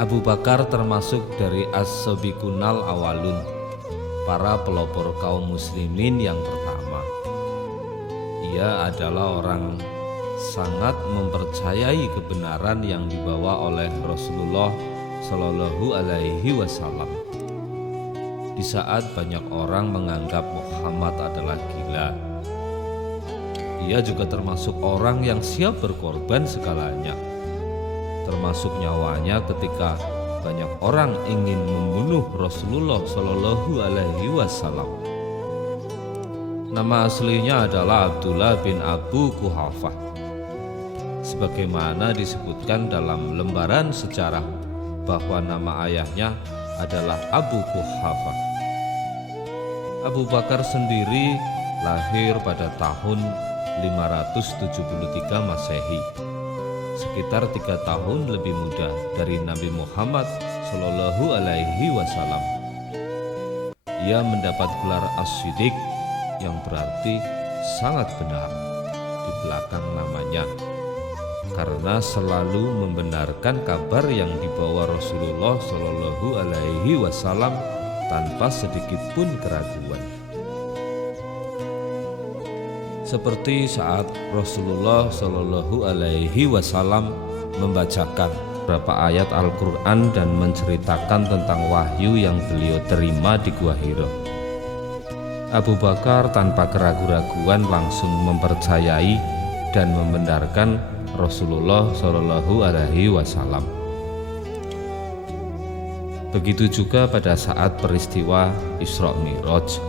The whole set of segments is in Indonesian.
Abu Bakar termasuk dari as-sabiqunal awalun, para pelopor kaum muslimin yang pertama. Ia adalah orang sangat mempercayai kebenaran yang dibawa oleh Rasulullah Shallallahu Alaihi Wasallam. Di saat banyak orang menganggap Muhammad adalah gila, ia juga termasuk orang yang siap berkorban segalanya, termasuk nyawanya ketika banyak orang ingin membunuh Rasulullah Shallallahu Alaihi Wasallam. Nama aslinya adalah Abdullah bin Abu Quhafah, sebagaimana disebutkan dalam lembaran sejarah bahwa nama ayahnya adalah Abu Quhafah. Abu Bakar sendiri lahir pada tahun 573 Masehi, sekitar 3 tahun lebih muda dari Nabi Muhammad Shallallahu Alaihi Wasallam. Ia mendapat gelar As-Siddiq yang berarti sangat benar di belakang namanya, karena selalu membenarkan kabar yang dibawa Rasulullah Shallallahu Alaihi Wasallam tanpa sedikit pun keraguan. Seperti saat Rasulullah Shallallahu Alaihi Wasallam membacakan beberapa ayat Al-Quran dan menceritakan tentang wahyu yang beliau terima di Gua Hira, Abu Bakar tanpa keraguan-raguan langsung mempercayai dan membenarkan Rasulullah Shallallahu Alaihi Wasallam. Begitu juga pada saat peristiwa Isra Mi'raj,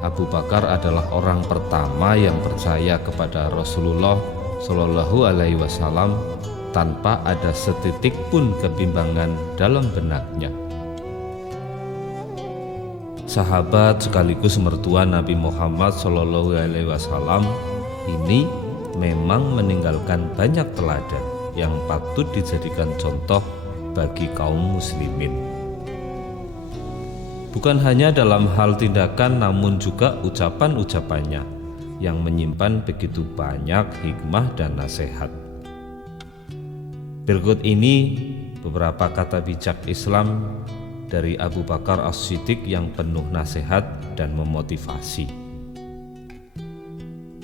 Abu Bakar adalah orang pertama yang percaya kepada Rasulullah Shallallahu Alaihi Wasallam tanpa ada setitik pun kebimbangan dalam benaknya. Sahabat sekaligus mertua Nabi Muhammad Shallallahu Alaihi Wasallam ini memang meninggalkan banyak teladan yang patut dijadikan contoh bagi kaum muslimin. Bukan hanya dalam hal tindakan, namun juga ucapan-ucapannya yang menyimpan begitu banyak hikmah dan nasihat. Berikut ini beberapa kata bijak Islam dari Abu Bakar As-Siddiq yang penuh nasihat dan memotivasi.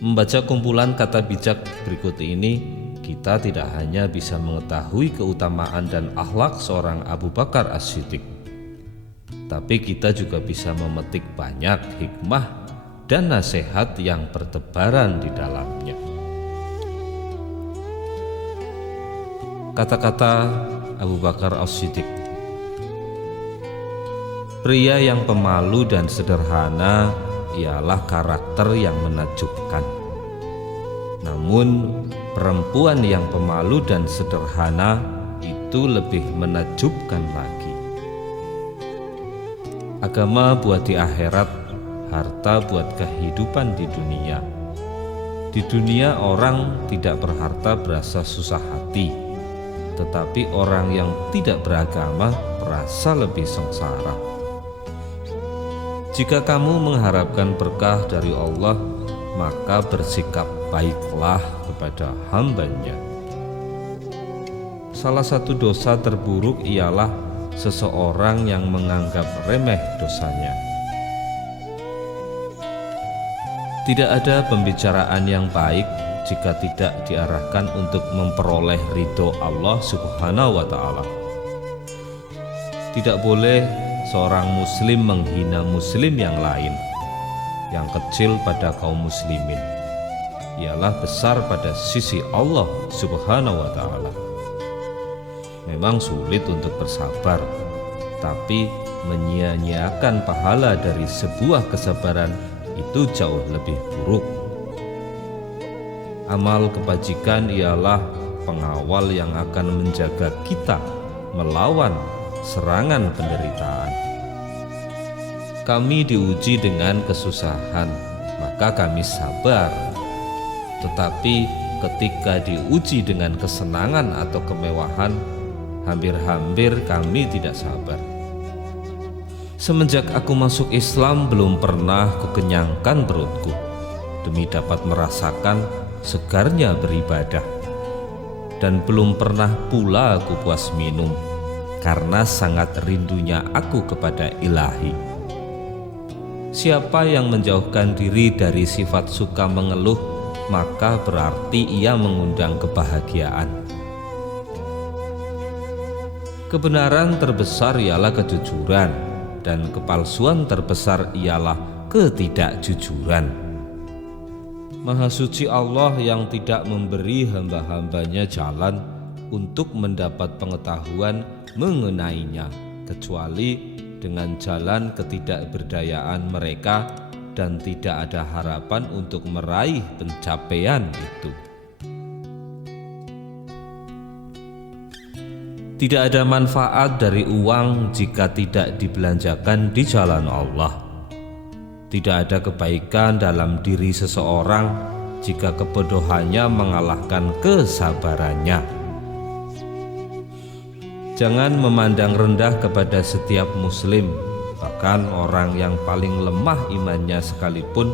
Membaca kumpulan kata bijak berikut ini, kita tidak hanya bisa mengetahui keutamaan dan akhlak seorang Abu Bakar As-Siddiq, tapi kita juga bisa memetik banyak hikmah dan nasihat yang bertebaran di dalamnya. Kata-kata Abu Bakar As-Siddiq: pria yang pemalu dan sederhana ialah karakter yang menakjubkan. Namun perempuan yang pemalu dan sederhana itu lebih menakjubkan lagi. Agama buat di akhirat, harta buat kehidupan di dunia. Di dunia orang tidak berharta berasa susah hati, tetapi orang yang tidak beragama merasa lebih sengsara. Jika kamu mengharapkan berkah dari Allah, maka bersikap baiklah kepada hamba-Nya. Salah satu dosa terburuk ialah seseorang yang menganggap remeh dosanya. Tidak ada pembicaraan yang baik jika tidak diarahkan untuk memperoleh ridho Allah Subhanahu wa Ta'ala. Tidak boleh seorang muslim menghina muslim yang lain. Yang kecil pada kaum muslimin ialah besar pada sisi Allah Subhanahu wa Ta'ala. Memang sulit untuk bersabar, tapi menyia-nyiakan pahala dari sebuah kesabaran itu jauh lebih buruk. Amal kebajikan ialah pengawal yang akan menjaga kita melawan serangan penderitaan. Kami diuji dengan kesusahan, maka kami sabar. Tetapi ketika diuji dengan kesenangan atau kemewahan, hampir-hampir kami tidak sabar. Semenjak aku masuk Islam, belum pernah kukenyangkan perutku demi dapat merasakan segarnya beribadah, dan belum pernah pula aku puas minum karena sangat rindunya aku kepada Ilahi. Siapa yang menjauhkan diri dari sifat suka mengeluh, maka berarti ia mengundang kebahagiaan. Kebenaran terbesar ialah kejujuran, dan kepalsuan terbesar ialah ketidakjujuran. Maha suci Allah yang tidak memberi hamba-hambanya jalan untuk mendapat pengetahuan mengenainya, kecuali dengan jalan ketidakberdayaan mereka, dan tidak ada harapan untuk meraih pencapaian itu. Tidak ada manfaat dari uang jika tidak dibelanjakan di jalan Allah. Tidak ada kebaikan dalam diri seseorang jika kebodohannya mengalahkan kesabarannya. Jangan memandang rendah kepada setiap muslim, bahkan orang yang paling lemah imannya sekalipun,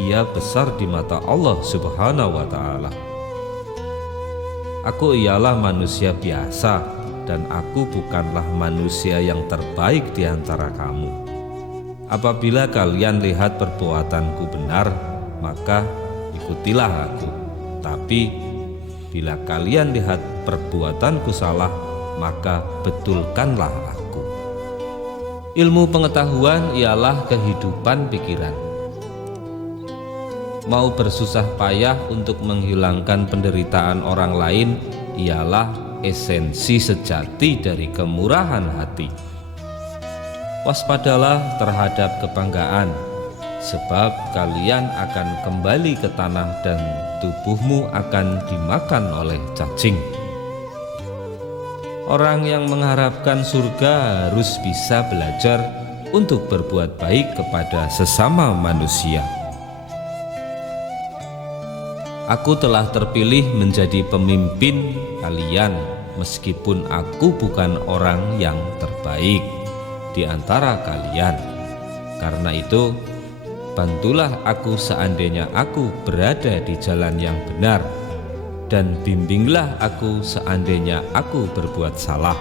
ia besar di mata Allah Subhanahu wa Ta'ala. Aku ialah manusia biasa, dan aku bukanlah manusia yang terbaik di antara kamu. Apabila kalian lihat perbuatanku benar, maka ikutilah aku. Tapi bila kalian lihat perbuatanku salah, maka betulkanlah aku. Ilmu pengetahuan ialah kehidupan pikiran. Mau bersusah payah untuk menghilangkan penderitaan orang lain ialah esensi sejati dari kemurahan hati. Waspadalah terhadap kebanggaan, sebab kalian akan kembali ke tanah dan tubuhmu akan dimakan oleh cacing. Orang yang mengharapkan surga harus bisa belajar untuk berbuat baik kepada sesama manusia. Aku telah terpilih menjadi pemimpin kalian, meskipun aku bukan orang yang terbaik di antara kalian. Karena itu, bantulah aku seandainya aku berada di jalan yang benar, dan bimbinglah aku seandainya aku berbuat salah.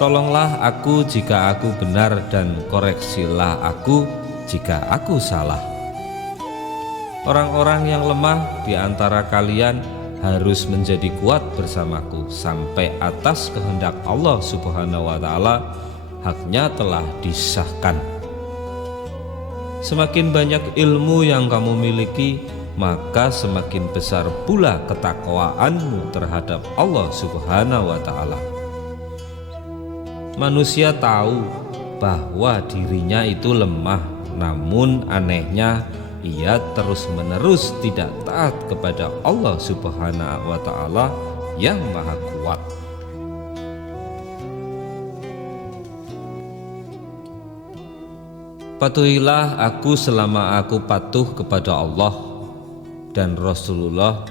Tolonglah aku jika aku benar, dan koreksilah aku jika aku salah. Orang-orang yang lemah di antara kalian harus menjadi kuat bersamaku sampai atas kehendak Allah Subhanahu wa Ta'ala haknya telah disahkan. Semakin banyak ilmu yang kamu miliki, maka semakin besar pula ketakwaanmu terhadap Allah Subhanahu wa Ta'ala. Manusia tahu bahwa dirinya itu lemah, namun anehnya ia terus-menerus tidak taat kepada Allah Subhanahu wa Ta'ala yang Maha Kuat. Patuhilah aku selama aku patuh kepada Allah dan Rasulullah.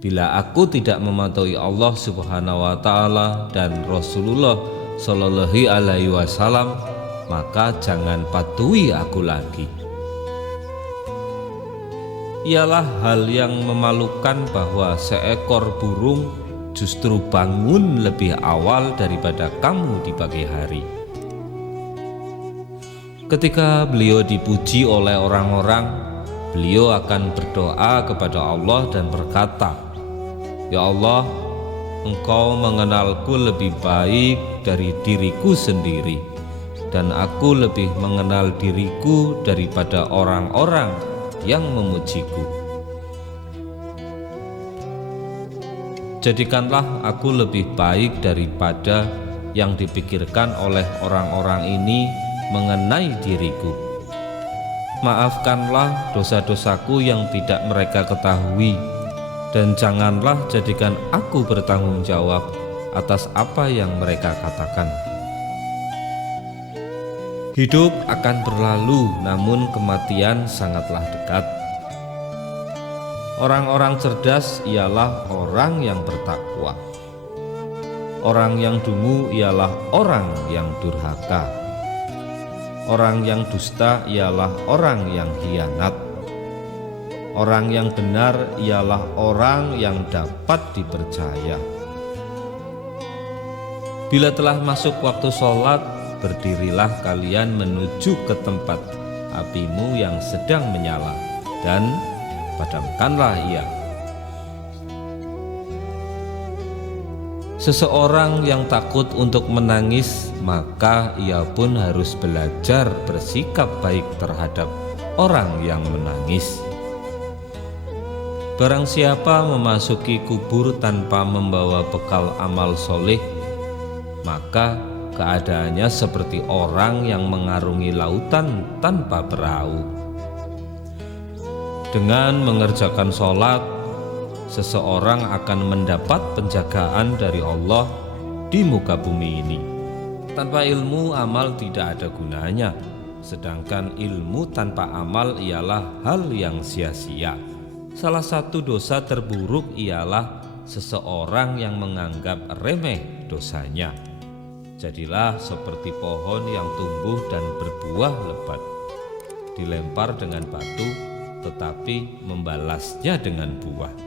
Bila aku tidak mematuhi Allah Subhanahu wa Ta'ala dan Rasulullah Shallallahu alaihi wasallam, maka jangan patuhi aku lagi. Ialah hal yang memalukan bahwa seekor burung justru bangun lebih awal daripada kamu di pagi hari. Ketika beliau dipuji oleh orang-orang, beliau akan berdoa kepada Allah dan berkata, "Ya Allah, Engkau mengenalku lebih baik dari diriku sendiri, dan aku lebih mengenal diriku daripada orang-orang yang memujiku. Jadikanlah aku lebih baik daripada yang dipikirkan oleh orang-orang ini mengenai diriku. Maafkanlah dosa-dosaku yang tidak mereka ketahui, dan janganlah jadikan aku bertanggung jawab atas apa yang mereka katakan." Hidup akan berlalu, namun kematian sangatlah dekat. Orang-orang cerdas ialah orang yang bertakwa. Orang yang dungu ialah orang yang durhaka. Orang yang dusta ialah orang yang khianat. Orang yang benar ialah orang yang dapat dipercaya. Bila telah masuk waktu sholat, berdirilah kalian menuju ke tempat apimu yang sedang menyala, dan padamkanlah ia. Seseorang yang takut untuk menangis, maka ia pun harus belajar bersikap baik terhadap orang yang menangis. Barang siapa memasuki kubur tanpa membawa bekal amal soleh, maka keadaannya seperti orang yang mengarungi lautan tanpa perahu. Dengan mengerjakan sholat, seseorang akan mendapat penjagaan dari Allah di muka bumi ini. Tanpa ilmu, amal tidak ada gunanya, sedangkan ilmu tanpa amal ialah hal yang sia-sia. Salah satu dosa terburuk ialah seseorang yang menganggap remeh dosanya. Jadilah seperti pohon yang tumbuh dan berbuah lebat, dilempar dengan batu tetapi membalasnya dengan buah.